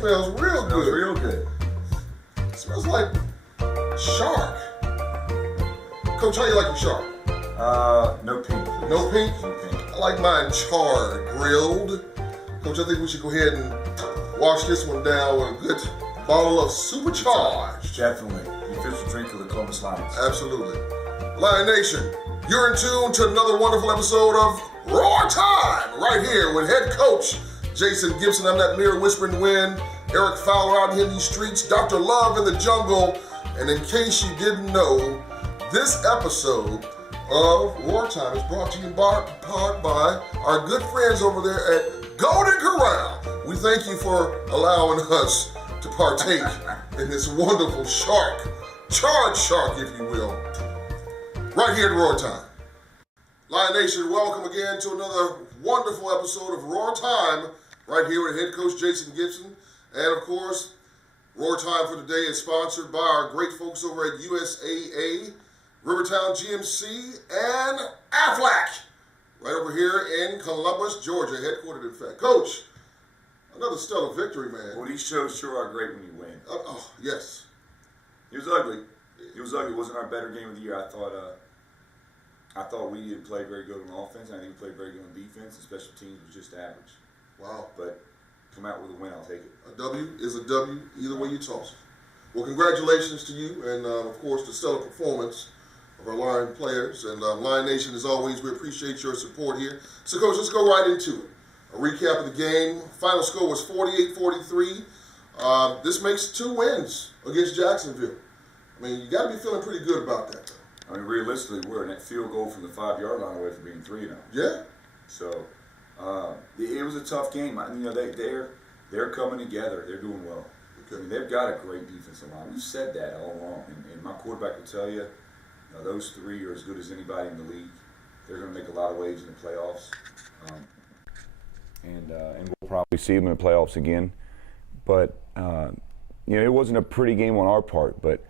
smells real good. Smells real good. It smells like shark. Coach, how you like your shark? No pink, please. No pink? No pink. I like mine charred, grilled. Coach, I think we should go ahead and wash this one down with a good bottle of Supercharged. Definitely. The official drink of the Columbus Lions. Absolutely. Lion Nation, you're in tune to another wonderful episode of Roar Time, right here with head coach Jason Gibson. I'm that mere whispering wind, Eric Fowler out here in these streets, Dr. Love in the jungle. And in case you didn't know, this episode of Roar Time is brought to you in part by our good friends over there at Golden Corral. We thank you for allowing us to partake in this wonderful charged shark, if you will, right here at Roar Time. Lion Nation, welcome again to another wonderful episode of Roar Time, right here with head coach Jason Gibson. And of course, Roar Time for today is sponsored by our great folks over at USAA, Rivertown GMC, and Aflac, right over here in Columbus, Georgia, headquartered in fact. Coach, another stellar victory, man. Well, these shows sure are great when you win. Yes. It was ugly. It wasn't our better game of the year. I thought we didn't play very good on offense. I think we played very good on defense, and special teams was just average. Wow. But come out with a win, I'll take it. A W is a W, either way you toss it. Well, congratulations to you, and of course, the stellar performance of our Lion players. And Lion Nation, as always, we appreciate your support here. So, Coach, let's go right into it. A recap of the game. Final score was 48-43. This makes 2 wins against Jacksonville. I mean, you got to be feeling pretty good about that, though. I mean, realistically, we're in that field goal from the 5-yard line away from being 3-0. Yeah. So it was a tough game. They're coming together. They're doing well. Okay. I mean, they've got a great defensive line. We've said that all along, and my quarterback will tell you, those 3 are as good as anybody in the league. They're going to make a lot of waves in the playoffs, and we'll probably see them in the playoffs again. But it wasn't a pretty game on our part, but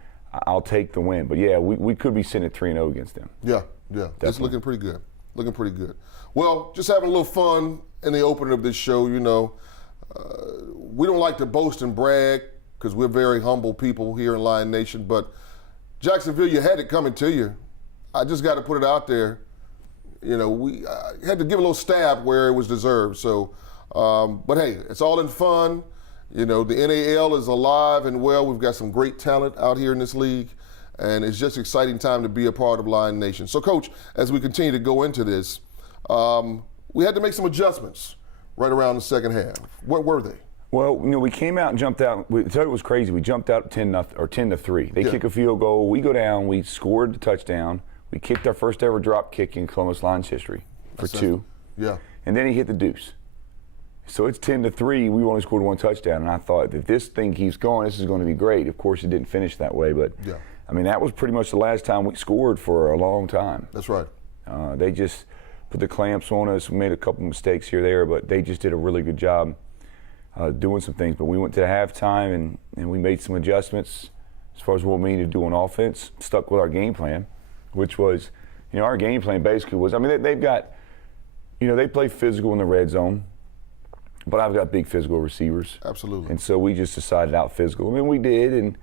I'll take the win. But yeah, we could be sitting at 3-0 against them. Yeah. Definitely. It's looking pretty good. Well, just having a little fun in the opening of this show, we don't like to boast and brag because we're very humble people here in Lion Nation, but Jacksonville, you had it coming to you. I just got to put it out there. We had to give a little stab where it was deserved. So, but hey, it's all in fun. The NAL is alive and well. We've got some great talent out here in this league, and it's just an exciting time to be a part of Lion Nation. So, Coach, as we continue to go into this, we had to make some adjustments right around the second half. What were they? Well, we came out and jumped out. I tell you it was crazy. We jumped out 10-3. They kick a field goal. We go down. We scored the touchdown. We kicked our first ever drop kick in Columbus Lions history for 2. Yeah. And then he hit the deuce. So it's 10-3. We only scored 1 touchdown, and I thought if this thing keeps going, this is going to be great. Of course, it didn't finish that way, but yeah. I mean that was pretty much the last time we scored for a long time. That's right. They just put the clamps on us. We made a couple mistakes here there, but they just did a really good job doing some things. But we went to halftime and we made some adjustments as far as what we needed to do on offense. Stuck with our game plan, which was, our game plan basically was. I mean, they've got, they play physical in the red zone. But I've got big physical receivers. Absolutely. And so we just decided out physical. I mean, we did, and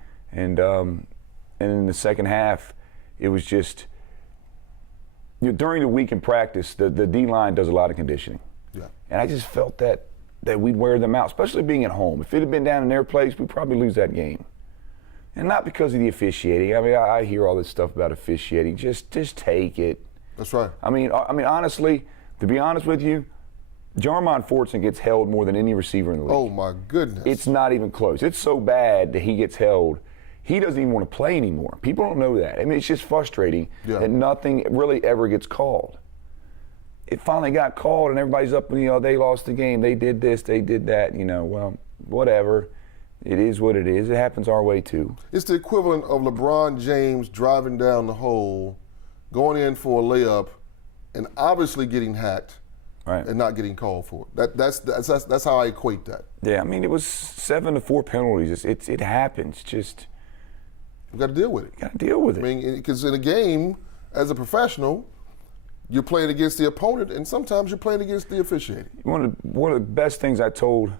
in the second half, it was just during the week in practice, the D-line does a lot of conditioning. Yeah. And I just felt that we'd wear them out, especially being at home. If it had been down in their place, we'd probably lose that game. And not because of the officiating. I mean, I hear all this stuff about officiating. Just take it. That's right. I mean, honestly, to be honest with you, Jarmon Fortson gets held more than any receiver in the league. Oh, my goodness. It's not even close. It's so bad that he gets held. He doesn't even want to play anymore. People don't know that. I mean, it's just frustrating that nothing really ever gets called. It finally got called, and everybody's up, they lost the game. They did this, they did that. Well, whatever. It is what it is. It happens our way, too. It's the equivalent of LeBron James driving down the hole, going in for a layup, and obviously getting hacked. Right. And not getting called for it. That's how I equate that. Yeah, I mean, it was 7-4 penalties. It happens. Just you got to deal with it. You got to deal with it. I mean, because in a game, as a professional, you're playing against the opponent, and sometimes you're playing against the officiating. One of the best things I told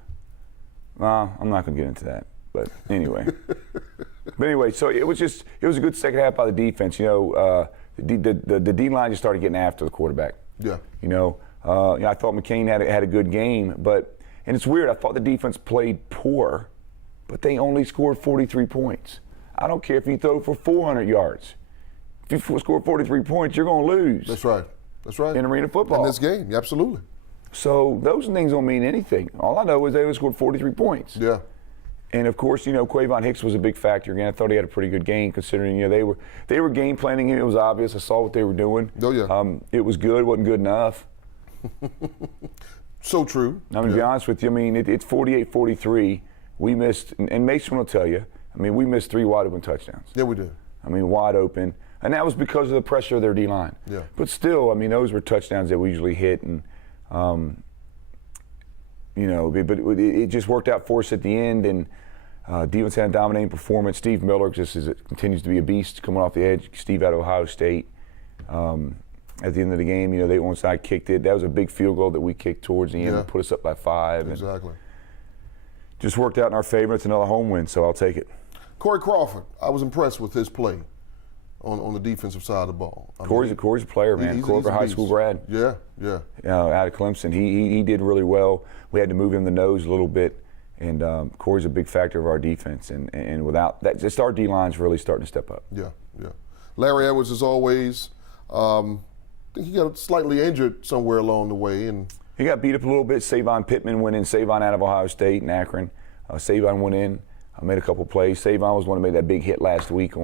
I'm not going to get into that. But anyway. So it was a good second half by the defense. The D-line just started getting after the quarterback. Yeah. I thought McCain had a good game, and it's weird. I thought the defense played poor, but they only scored 43 points. I don't care if you throw for 400 yards. If you score 43 points, you're going to lose. That's right. In arena football. In this game, absolutely. So those things don't mean anything. All I know is they only scored 43 points. Yeah. And of course, Quavon Hicks was a big factor again. I thought he had a pretty good game considering they were game planning him. It was obvious. I saw what they were doing. Oh yeah. It was good. Wasn't good enough. So true. I'm going to be honest with you. It's 48-43. We missed, and Mason will tell you. We missed 3 wide open touchdowns. Yeah, we did. Wide open, and that was because of the pressure of their D line. Yeah. But still, those were touchdowns that we usually hit, and but it just worked out for us at the end, and defense had a dominating performance. Steve Miller continues to be a beast coming off the edge. Steve out of Ohio State. At the end of the game, they onside kicked it. That was a big field goal that we kicked towards the end to put us up by 5. Exactly. Just worked out in our favor. It's another home win, so I'll take it. Corey Crawford, I was impressed with his play on the defensive side of the ball. Corey's a player, man. Corey's a high school grad. Yeah. Out of Clemson. He did really well. We had to move him the nose a little bit, and Corey's a big factor of our defense. And without that, just our D-line's really starting to step up. Yeah. Larry Edwards, as always, I think he got slightly injured somewhere along the way. And he got beat up a little bit. Savon Pittman went in. Savon out of Ohio State and Akron. Savon went in. Made a couple plays. Savon was the one who made that big hit last week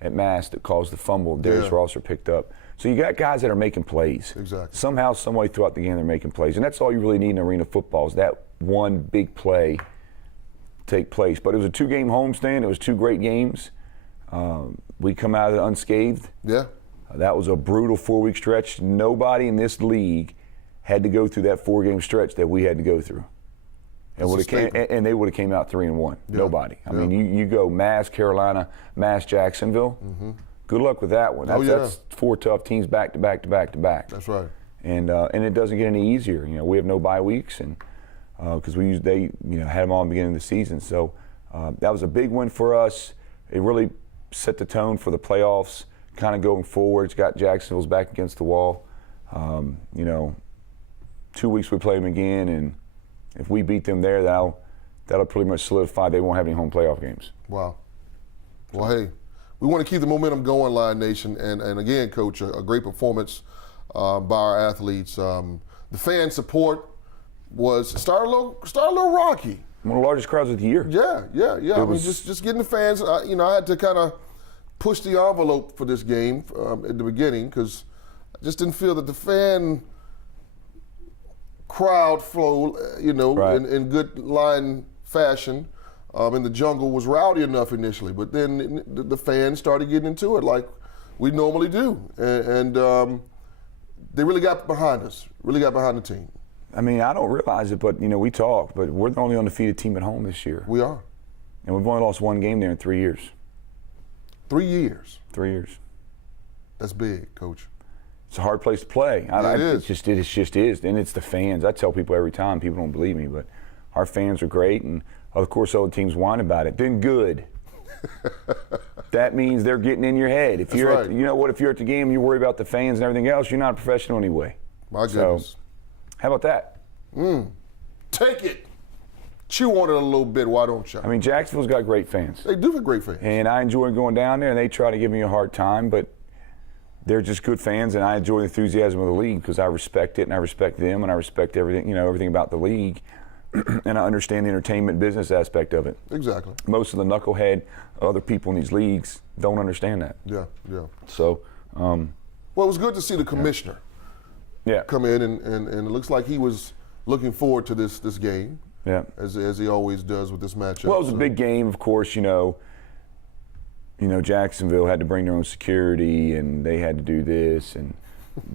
at Mass that caused the fumble. Darius Rosser picked up. So you got guys that are making plays. Exactly. Somehow, some way throughout the game, they're making plays. And that's all you really need in arena football is that one big play take place. But it was a 2-game homestand. It was 2 great games. We come out of it unscathed. Yeah. That was a brutal 4-week stretch. Nobody in this league had to go through that 4-game stretch that we had to go through. And they would have came out 3-1. Yeah. Nobody. You go Mass, Carolina, Mass, Jacksonville. Mm-hmm. Good luck with that one. That's 4 tough teams back to back to back to back. That's right. And it doesn't get any easier. We have no bye weeks, and because they had them all in the beginning of the season. So that was a big win for us. It really set the tone for the playoffs. Kind of going forward. It's got Jacksonville's back against the wall. 2 weeks we play them again, and if we beat them there, that'll pretty much solidify they won't have any home playoff games. Wow. Well, hey, we want to keep the momentum going, Lion Nation, and again, Coach, a great performance by our athletes. The fan support started a little rocky. One of the largest crowds of the year. Yeah. Just getting the fans. I had to kind of push the envelope for this game at the beginning because I just didn't feel that the fan crowd flow, in good line fashion in the jungle was rowdy enough initially, but then the fans started getting into it like we normally do, and they really got behind us, really got behind the team. I don't realize it, but we talk, but we're the only undefeated team at home this year. We are. And we've only lost 1 game there in 3 years. 3 years? 3 years. That's big, Coach. It's a hard place to play. It is. It just is. And it's the fans. I tell people every time, people don't believe me, but our fans are great. And of course, all the teams whine about it. Then good. That means they're getting in your head. If you're right. If you're at the game and you worry about the fans and everything else, you're not a professional anyway. My goodness. So, how about that? Take it. Chew on it a little bit, why don't you? Jacksonville's got great fans. They do have great fans. And I enjoy going down there, and they try to give me a hard time, but they're just good fans, and I enjoy the enthusiasm of the league because I respect it, and I respect them, and I respect everything, everything about the league, and I understand the entertainment business aspect of it. Exactly. Most of the knucklehead other people in these leagues don't understand that. Yeah. So, well, it was good to see the commissioner come in, and it looks like he was looking forward to this game. Yeah. As he always does with this matchup. Well, it was a big game, of course, Jacksonville had to bring their own security, and they had to do this, and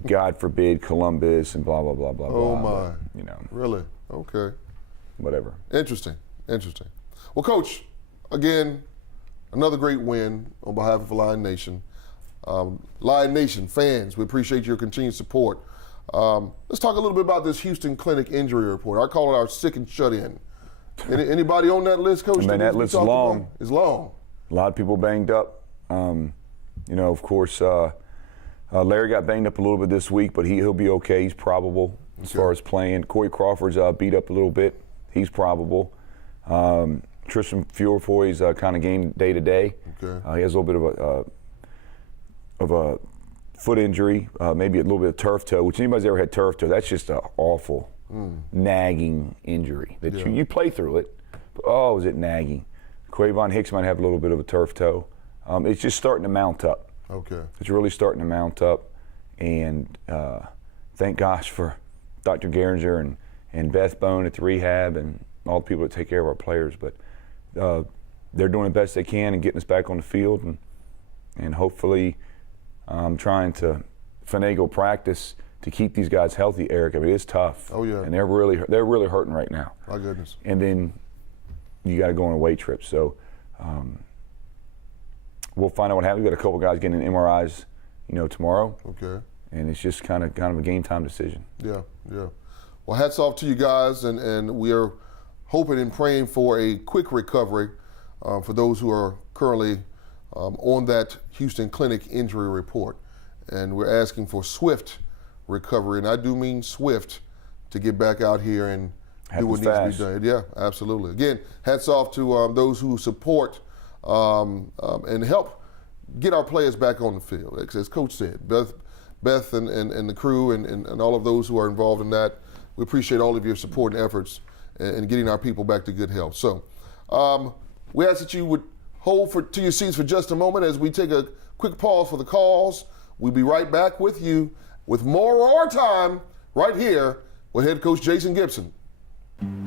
God forbid Columbus, and blah, blah, blah, blah, oh blah. My. Really? Okay. Whatever. Interesting. Well, Coach, again, another great win on behalf of Lion Nation. Lion Nation fans, we appreciate your continued support. Let's talk a little bit about this Houston Clinic injury report. I call it our sick and shut in Anybody on that list, Coach? Man, that list is long. It's long. A lot of people banged up. Of course, Larry got banged up a little bit this week, but he'll be okay. He's probable as far as playing. Corey Crawford's beat up a little bit. He's probable. Tristan Furfoy's kind of game day to day. He has a little bit of a foot injury, maybe a little bit of turf toe, which anybody's ever had turf toe, that's just an awful nagging injury that you play through it. But, is it nagging? Quavon Hicks might have a little bit of a turf toe. It's just starting to mount up. It's really starting to mount up, and thank gosh for Dr. Geringer and Beth Bone at the rehab and all the people that take care of our players. But they're doing the best they can and getting us back on the field, and hopefully trying to finagle practice to keep these guys healthy, Eric. I mean, it's tough. Oh, yeah. And they're really hurting right now. My goodness. And then you got to go on a weight trip. So we'll find out what happens. We got a couple guys getting MRIs, tomorrow. And it's just kind of a game time decision. Yeah. Well, hats off to you guys, and we are hoping and praying for a quick recovery for those who are currently on that Houston Clinic injury report. And we're asking for swift recovery, and I do mean swift, to get back out here and do what needs to be done. Yeah, absolutely. Again, hats off to those who support and help get our players back on the field. As Coach said, Beth and the crew and all of those who are involved in that, we appreciate all of your support and efforts in getting our people back to good health. So we ask that you would hold to your seats for just a moment as we take a quick pause for the calls. We'll be right back with you with more Roar Time right here with head coach Jason Gibson.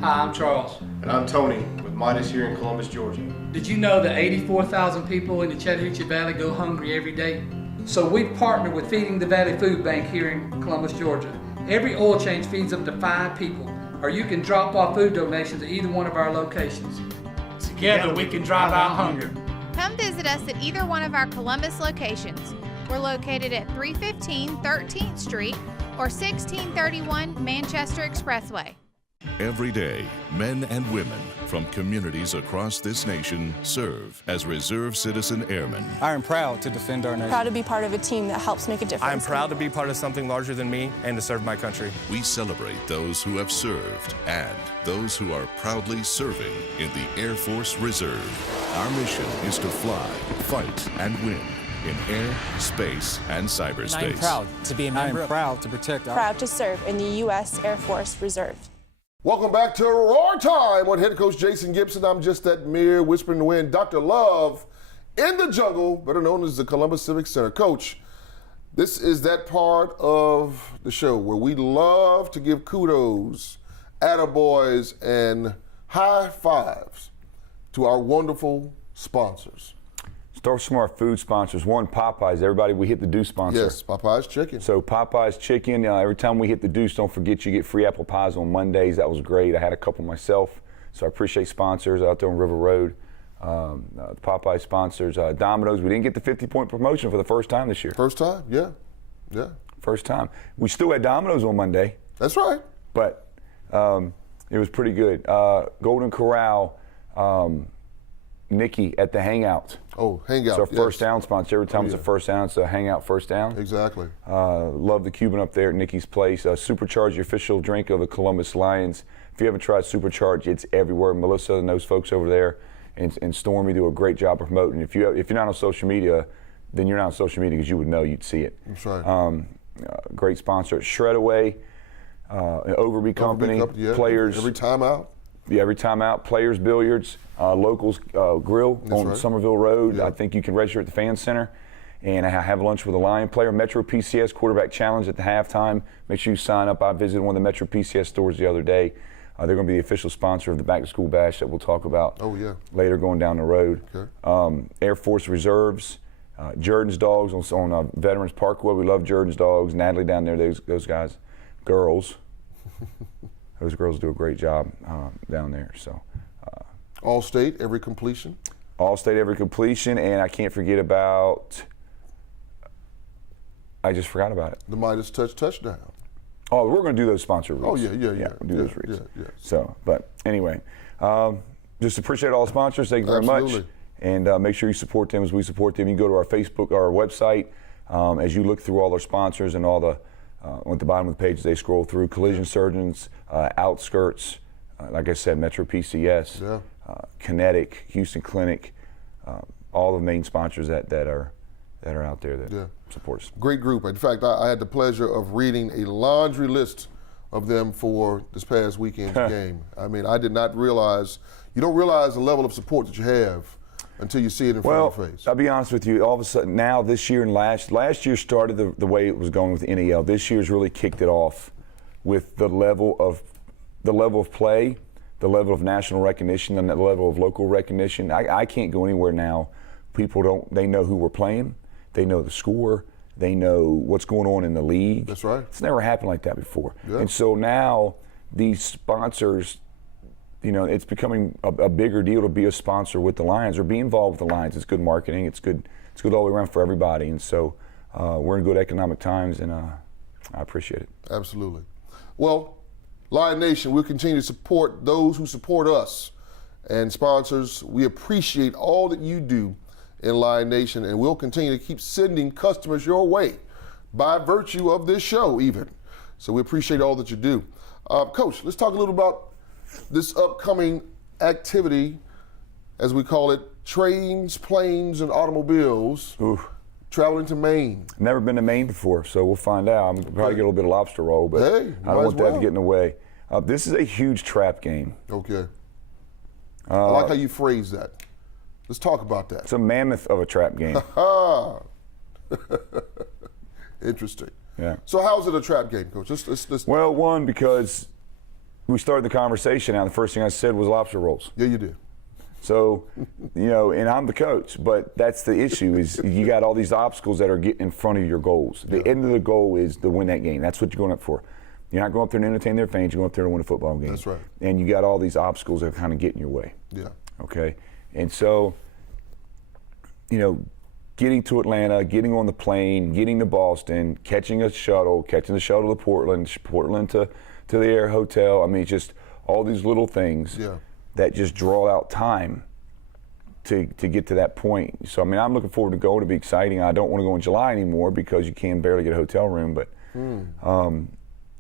Hi, I'm Charles. And I'm Tony with Midas here in Columbus, Georgia. Did you know that 84,000 people in the Chattahoochee Valley go hungry every day? So we've partnered with Feeding the Valley Food Bank here in Columbus, Georgia. Every oil change feeds up to 5 people, or you can drop off food donations at either one of our locations. Together we can drive out hunger. Come visit us at either one of our Columbus locations. We're located at 315 13th Street or 1631 Manchester Expressway. Every day, men and women from communities across this nation serve as Reserve Citizen Airmen. I am proud to defend our nation. Proud to be part of a team that helps make a difference. I am proud to be part of something larger than me and to serve my country. We celebrate those who have served and those who are proudly serving in the Air Force Reserve. Our mission is to fly, fight, and win in air, space, and cyberspace. I am proud to be a member. I am proud to protect our... Proud to serve in the U.S. Air Force Reserve. Welcome back to Roar Time with head coach Jason Gibson. I'm just that mere whisper in the wind. Dr. Love in the jungle, better known as the Columbus Civic Center. Coach, this is that part of the show where we love to give kudos, attaboys, and high fives to our wonderful sponsors. Start with some of our food sponsors. One, Popeyes. Everybody, we hit the deuce sponsor. Yes, Popeyes Chicken. So Popeyes Chicken, every time we hit the deuce, don't forget you get free apple pies on Mondays. That was great. I had a couple myself, so I appreciate sponsors out there on River Road. The Popeyes sponsors. Domino's, we didn't get the 50-point promotion for the first time this year. First time, yeah. First time. We still had Domino's on Monday. That's right. But it was pretty good. Golden Corral, Nikki at the Hangout. Oh, Hangout. It's our first down sponsor. Every time it's a first down, it's a Hangout first down. Exactly. Love the Cuban up there at Nikki's place. Supercharge, your official drink of the Columbus Lions. If you haven't tried Supercharge, it's everywhere. Melissa and those folks over there and Stormy do a great job of promoting. If you're not on social media, then you're not on social media because you would know, you'd see it. That's right. Great sponsor. Shred Away, Overby Company, Players. Every time out. Yeah, every time out. Players Billiards, Locals Grill on Somerville Road. I think you can register at the Fan Center. And I have lunch with a Lion player. Metro PCS Quarterback Challenge at the halftime. Make sure you sign up. I visited one of the Metro PCS stores the other day. They're going to be the official sponsor of the Back to School Bash that we'll talk about later going down the road. Okay. Air Force Reserves, Jordan's Dogs on Veterans Parkway. We love Jordan's Dogs. Natalie down there, those guys, girls. Those girls do a great job down there. So, All-State, every completion. All-State, every completion, and I can't forget about. I just forgot about it. The Midas touchdown. Oh, we're going to do those sponsor reads. Oh, yeah. We'll do those reads. Yeah. So, but anyway, just appreciate all the sponsors. Thank you very much. And make sure you support them as we support them. You can go to our Facebook, our website, as you look through all our sponsors and all the, at the bottom of the page, they scroll through Collision Surgeons, Outskirts, like I said, Metro PCS, Kinetic, Houston Clinic, all the main sponsors that are out there that support us. Great group. In fact, I had the pleasure of reading a laundry list of them for this past weekend's game. I mean, I did not realize, you don't realize the level of support that you have until you see it in front of your face. I'll be honest with you, all of a sudden now this year and last year started the way it was going with the NAL. This year's really kicked it off with the level of play, the level of national recognition, and the level of local recognition. I can't go anywhere now. They know who we're playing, they know the score, they know what's going on in the league. That's right. It's never happened like that before. Yeah. And so now these sponsors, it's becoming a bigger deal to be a sponsor with the Lions or be involved with the Lions. It's good marketing. It's good all the way around for everybody. And so we're in good economic times, and I appreciate it. Absolutely. Well, Lion Nation, we'll continue to support those who support us. And sponsors, we appreciate all that you do in Lion Nation, and we'll continue to keep sending customers your way by virtue of this show even. So we appreciate all that you do. Coach, let's talk a little about this upcoming activity, as we call it, trains, planes, and automobiles. Oof. Traveling to Maine. Never been to Maine before, so we'll find out. I'm probably get a little bit of lobster roll, but hey, I don't want that to get in the way. This is a huge trap game. Okay. I like how you phrase that. Let's talk about that. It's a mammoth of a trap game. Interesting. Yeah. So how's it a trap game, Coach? Let's Well, one, because we started the conversation out, the first thing I said was lobster rolls. Yeah, you did. So, and I'm the coach, but that's the issue is you got all these obstacles that are getting in front of your goals. The end of the goal is to win that game. That's what you're going up for. You're not going up there to entertain their fans. You're going up there to win a football game. That's right. And you got all these obstacles that kind of get in your way. Yeah. Okay? And so, getting to Atlanta, getting on the plane, getting to Boston, catching the shuttle to Portland to the Air Hotel. I mean, just all these little things that just draw out time to get to that point. So, I mean, I'm looking forward to going. It'll be exciting. I don't want to go in July anymore because you can barely get a hotel room. But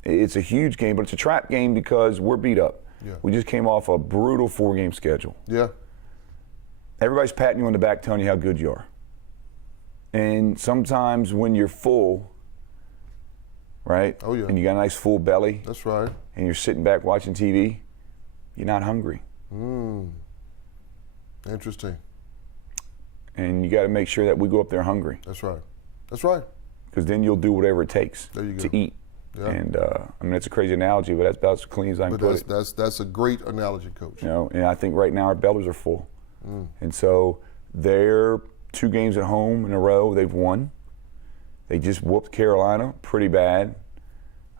it's a huge game, but it's a trap game because we're beat up. Yeah. We just came off a brutal 4-game schedule. Yeah. Everybody's patting you on the back, telling you how good you are. And sometimes when you're full, right? Oh, yeah. And you got a nice full belly. That's right. And you're sitting back watching TV, you're not hungry. Interesting. And you got to make sure that we go up there hungry. That's right. That's right. Because then you'll do whatever it takes to eat. Yeah. And I mean, it's a crazy analogy, but that's about as clean as I can put it. That's a great analogy, Coach. And I think right now our bellies are full. And so they're 2 games at home in a row they've won. They just whooped Carolina pretty bad.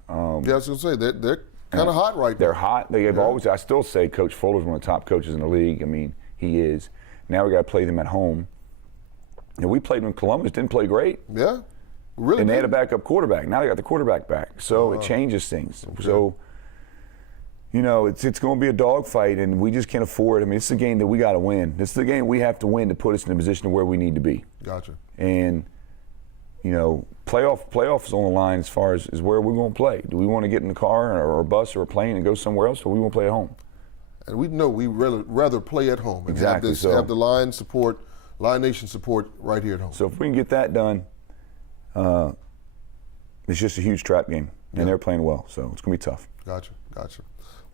Yeah, I was going to say, they're kind of hot right now. They're hot. They have always, I still say Coach Fuller's one of the top coaches in the league. I mean, he is. Now we got to play them at home. And we played them in Columbus, didn't play great. Yeah, really. And they had a backup quarterback. Now they got the quarterback back. So it changes things. Okay. So, it's going to be a dogfight, and we just can't afford it. I mean, it's a game that we got to win. This is the game we have to win to put us in a position of where we need to be. Gotcha. And, playoffs on the line as far as where we're going to play. Do we want to get in the car or a bus or a plane and go somewhere else, or we want to play at home? And we know we rather play at home and exactly. have the Lion Nation support right here at home. So if we can get that done, it's just a huge trap game, and they're playing well, so it's going to be tough. Gotcha.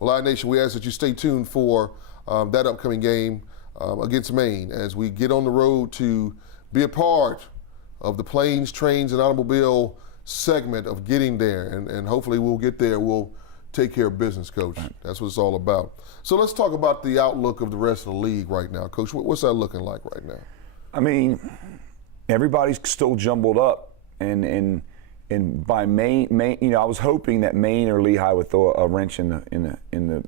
Well, Lion Nation, we ask that you stay tuned for that upcoming game against Maine as we get on the road to be a part of the planes, trains, and automobile segment of getting there, and hopefully we'll get there. We'll take care of business, Coach. Right. That's what it's all about. So let's talk about the outlook of the rest of the league right now, Coach. What's that looking like right now? I mean, everybody's still jumbled up, and by Maine, I was hoping that Maine or Lehigh would throw a wrench in the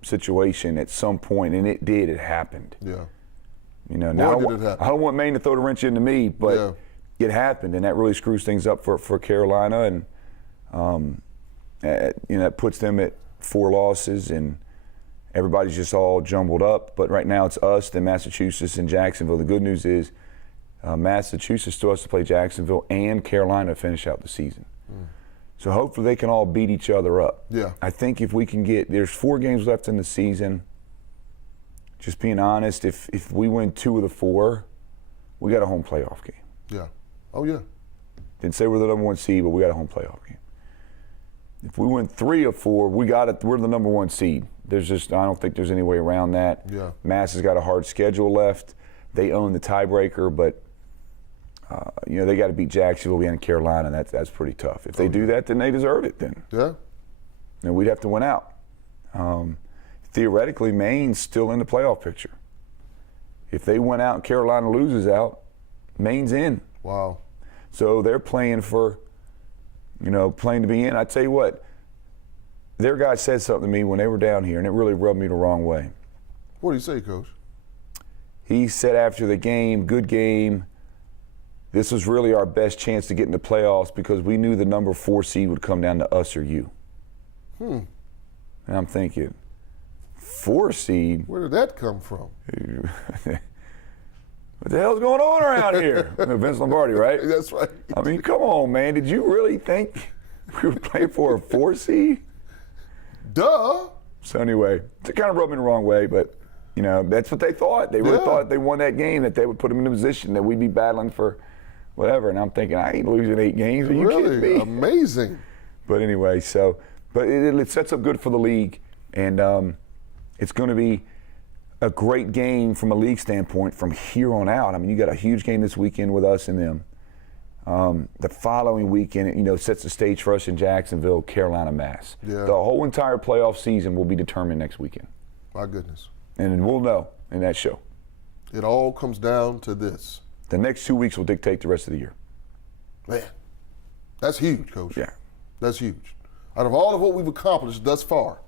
situation at some point, and it did. It happened. Yeah. Now I don't want Maine to throw the wrench into me, but it happened, and that really screws things up for Carolina, and that puts them at 4 losses, and everybody's just all jumbled up. But right now it's us, then Massachusetts, and Jacksonville. The good news is Massachusetts still has to play Jacksonville and Carolina to finish out the season. So hopefully they can all beat each other up. Yeah. I think if we can there's 4 games left in the season. Just being honest, if we win 2 of the 4, we got a home playoff game. Yeah. Oh, yeah. Didn't say we're the number 1 seed, but we got a home playoff game. If we win 3 of 4, we're the number 1 seed. I don't think there's any way around that. Yeah. Mass has got a hard schedule left. They own the tiebreaker, but they got to beat Jacksonville and Carolina. That's pretty tough. If they do that, then they deserve it. Then. Yeah. And we'd have to win out. Theoretically, Maine's still in the playoff picture. If they win out and Carolina loses out, Maine's in. Wow. So they're playing to be in. I tell you what, their guy said something to me when they were down here, and it really rubbed me the wrong way. What did he say, Coach? He said after the game, good game, this was really our best chance to get in the playoffs because we knew the number 4 seed would come down to us or you. And I'm thinking, 4 seed? Where did that come from? What the hell's going on around here? Vince Lombardi, right? That's right. I mean, come on, man. Did you really think we were playing for a 4 seed? Duh. So anyway, it kind of rubbed me the wrong way, but, that's what they thought. They really thought if they won that game that they would put them in a position that we'd be battling for whatever. And I'm thinking, I ain't losing 8 games. Are you kidding me? Amazing. But anyway, but it sets up good for the league. And it's going to be a great game from a league standpoint from here on out. I mean, you got a huge game this weekend with us and them. The following weekend, sets the stage for us in Jacksonville, Carolina, Mass. Yeah. The whole entire playoff season will be determined next weekend. My goodness. And we'll know in that show. It all comes down to this. The next 2 weeks will dictate the rest of the year. Man, that's huge, Coach. Yeah. That's huge. Out of all of what we've accomplished thus far.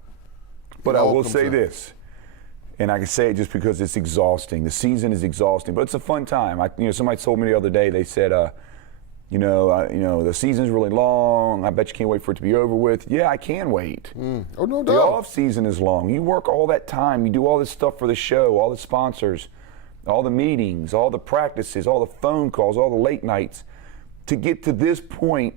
But I will say this, and I can say it just because it's exhausting. The season is exhausting, but it's a fun time. Somebody told me the other day, they said, the season's really long. I bet you can't wait for it to be over with. Yeah, I can wait. Oh, no doubt. The off season is long. You work all that time. You do all this stuff for the show, all the sponsors, all the meetings, all the practices, all the phone calls, all the late nights to get to this point,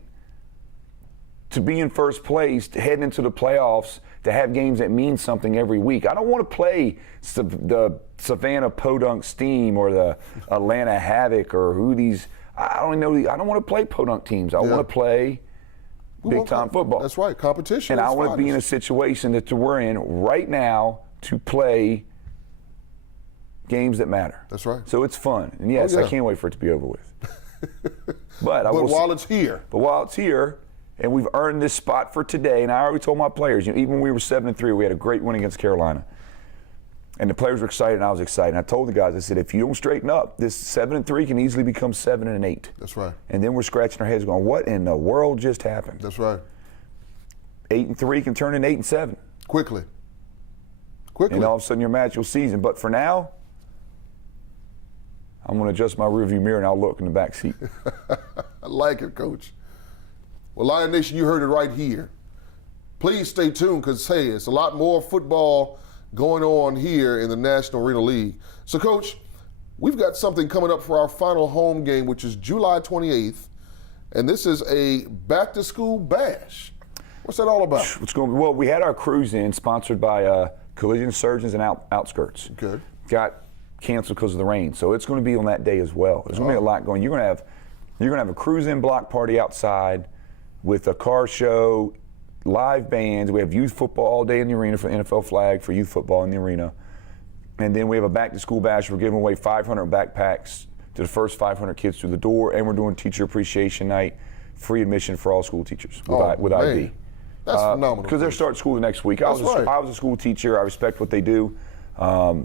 to be in first place, to head into the playoffs, to have games that mean something every week. I don't want to play the Savannah Podunk Steam or the Atlanta Havoc or I don't want to play Podunk teams. I want to play big-time football. That's right, competition. And I want to be in a situation that we're in right now to play games that matter. That's right. So it's fun. And yes, I can't wait for it to be over with. But while it's here. And we've earned this spot for today. And I already told my players, even when we were 7-3, we had a great win against Carolina. And the players were excited, and I was excited. And I told the guys, I said, if you don't straighten up, this 7-3 can easily become 7-8. That's right. And then we're scratching our heads going, what in the world just happened? That's right. 8-3 can turn into 8-7. Quickly. And all of a sudden you're magical season. But for now, I'm going to adjust my rearview mirror and I'll look in the back seat. I like it, Coach. Well, Lion Nation, you heard it right here. Please stay tuned because, hey, it's a lot more football going on here in the National Arena League. So, Coach, we've got something coming up for our final home game, which is July 28th, and this is a back-to-school bash. What's that all about? Well, we had our cruise in sponsored by Collision Surgeons and Outskirts. Good. Got canceled because of the rain, so it's going to be on that day as well. There's going to be a lot going. You're going to have a cruise-in block party outside with a car show, live bands. We have youth football all day in the arena for the NFL flag for youth football in the arena. And then we have a back-to-school bash. We're giving away 500 backpacks to the first 500 kids through the door, and we're doing Teacher Appreciation Night, free admission for all school teachers with ID. That's phenomenal. Because they're starting school the next week. I was a school teacher. I respect what they do.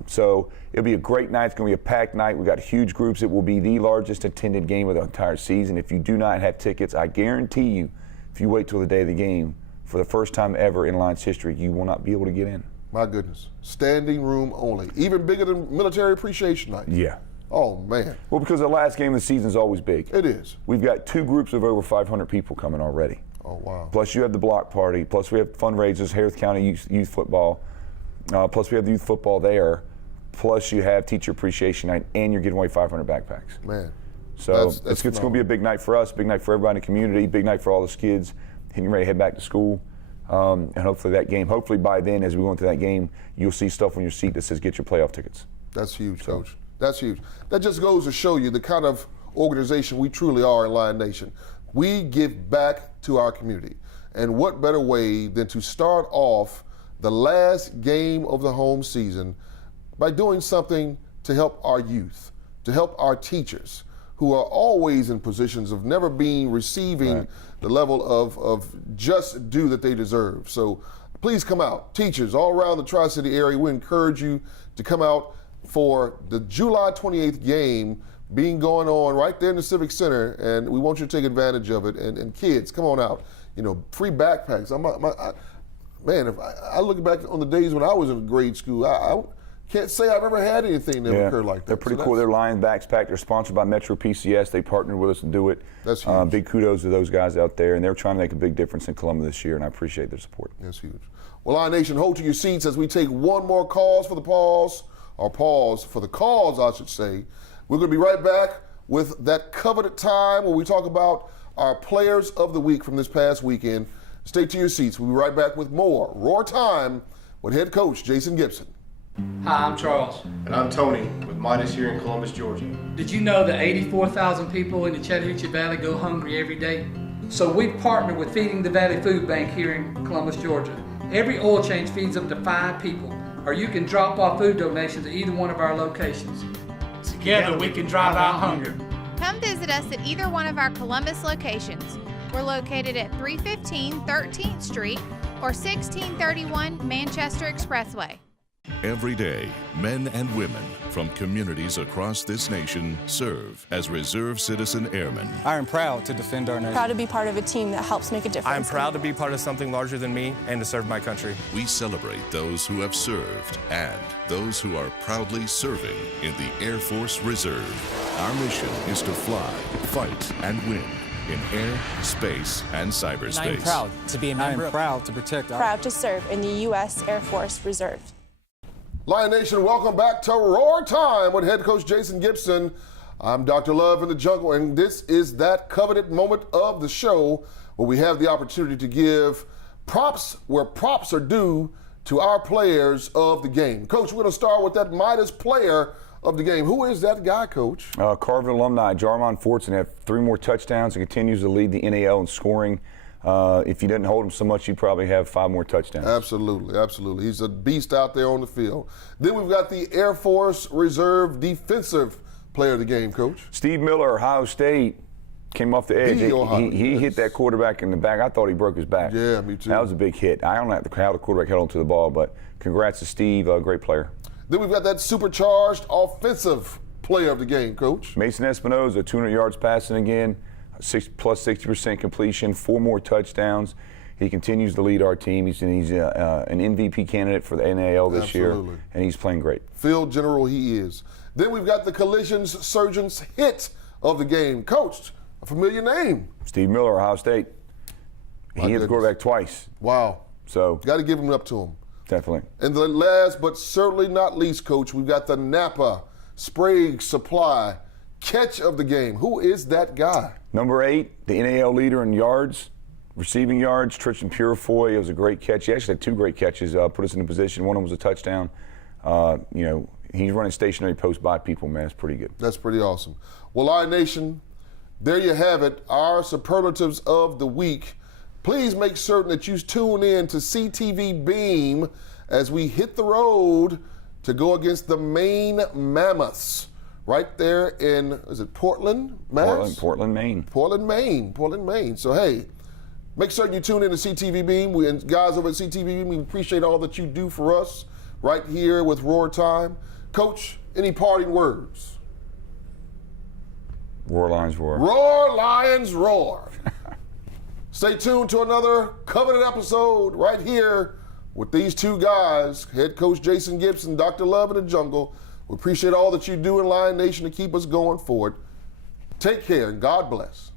So it'll be a great night. It's going to be a packed night. We've got huge groups. It will be the largest attended game of the entire season. If you do not have tickets, I guarantee you, if you wait till the day of the game, for the first time ever in Lions history, you will not be able to get in. My goodness. Standing room only. Even bigger than Military Appreciation Night. Yeah. Oh, man. Well, because the last game of the season is always big. It is. We've got 2 groups of over 500 people coming already. Oh, wow. Plus you have the block party. Plus we have fundraisers, Harris County youth football. Plus we have the youth football there. Plus you have teacher appreciation night, and you're giving away 500 backpacks. Man. So it's going to be a big night for us, big night for everybody in the community, big night for all the kids getting ready to head back to school. And hopefully by then, as we go into that game, you'll see stuff on your seat that says get your playoff tickets. That's huge, Coach. That's huge. That just goes to show you the kind of organization we truly are in Lion Nation. We give back to our community. And what better way than to start off the last game of the home season by doing something to help our youth, to help our teachers, who are always in positions of never receiving the level of just due that they deserve. So please come out. Teachers all around the Tri-City area, we encourage you to come out for the July 28th game being going on right there in the Civic Center, and we want you to take advantage of it. And kids, come on out. Free backpacks. If I look back on the days when I was in grade school, I can't say I've ever had anything that occurred like that. They're pretty cool. They're Lion Backpack. They're sponsored by Metro PCS. They partnered with us to do it. That's huge. Big kudos to those guys out there, and they're trying to make a big difference in Columbus this year, and I appreciate their support. That's huge. Well, Lion Nation, hold to your seats as we take one more pause for the cause, I should say. We're going to be right back with that coveted time where we talk about our players of the week from this past weekend. Stay to your seats. We'll be right back with more Roar Time with head coach Jason Gibson. Hi, I'm Charles. And I'm Tony with Midas here in Columbus, Georgia. Did you know that 84,000 people in the Chattahoochee Valley go hungry every day? So we've partnered with Feeding the Valley Food Bank here in Columbus, Georgia. Every oil change feeds up to 5 people, or you can drop off food donations at either one of our locations. Together we can drive out hunger. Come visit us at either one of our Columbus locations. We're located at 315 13th Street or 1631 Manchester Expressway. Every day, men and women from communities across this nation serve as Reserve Citizen Airmen. I am proud to defend our nation. Proud to be part of a team that helps make a difference. I am proud to be part of something larger than me and to serve my country. We celebrate those who have served and those who are proudly serving in the Air Force Reserve. Our mission is to fly, fight, and win in air, space, and cyberspace. I am proud to be a member. I am proud to protect our... Proud to serve in the U.S. Air Force Reserve. Lion Nation, welcome back to Roar Time with head coach Jason Gibson. I'm Dr. Love in the Jungle, and this is that coveted moment of the show where we have the opportunity to give props where props are due to our players of the game. Coach, we're going to start with that Midas player of the game. Who is that guy, Coach? Carver alumni Jarmon Fortson had 3 more touchdowns and continues to lead the NAL in scoring. If you didn't hold him so much, you'd probably have 5 more touchdowns. Absolutely, absolutely. He's a beast out there on the field. Then we've got the Air Force Reserve Defensive Player of the Game, Coach. Steve Miller, Ohio State, came off the edge. He hit that quarterback in the back. I thought he broke his back. Yeah, me too. That was a big hit. I don't know how the quarterback held onto the ball, but congrats to Steve, a great player. Then we've got that supercharged offensive player of the game, Coach. Mason Espinosa, 200 yards passing again. Plus 60% completion, 4 more touchdowns. He continues to lead our team. He's an MVP candidate for the NAL this year, and he's playing great. Field general he is. Then we've got the collisions surgeons hit of the game. Coach, a familiar name. Steve Miller, Ohio State. He hit the quarterback twice. Wow. So got to give him up to him. Definitely. And the last but certainly not least, Coach, we've got the Napa Sprague Supply catch of the game. Who is that guy? Number 8, the NAL leader in yards, receiving yards, Tristan Purifoy. It was a great catch. He actually had 2 great catches, put us in a position. One of them was a touchdown. He's running stationary post by people, man. It's pretty good. That's pretty awesome. Well, Lion Nation, there you have it, our superlatives of the week. Please make certain that you tune in to CTV Beam as we hit the road to go against the Maine Mammoths. Right there in, is it Portland, Mass? Portland, Maine. Portland, Maine. So, hey, make certain you tune in to CTV Beam. And guys over at CTV Beam, we appreciate all that you do for us right here with Roar Time. Coach, any parting words? Roar Lions Roar. Roar Lions Roar. Stay tuned to another coveted episode right here with these 2 guys, head coach Jason Gibson, Dr. Love in the Jungle. We appreciate all that you do in Lion Nation to keep us going forward. Take care and God bless.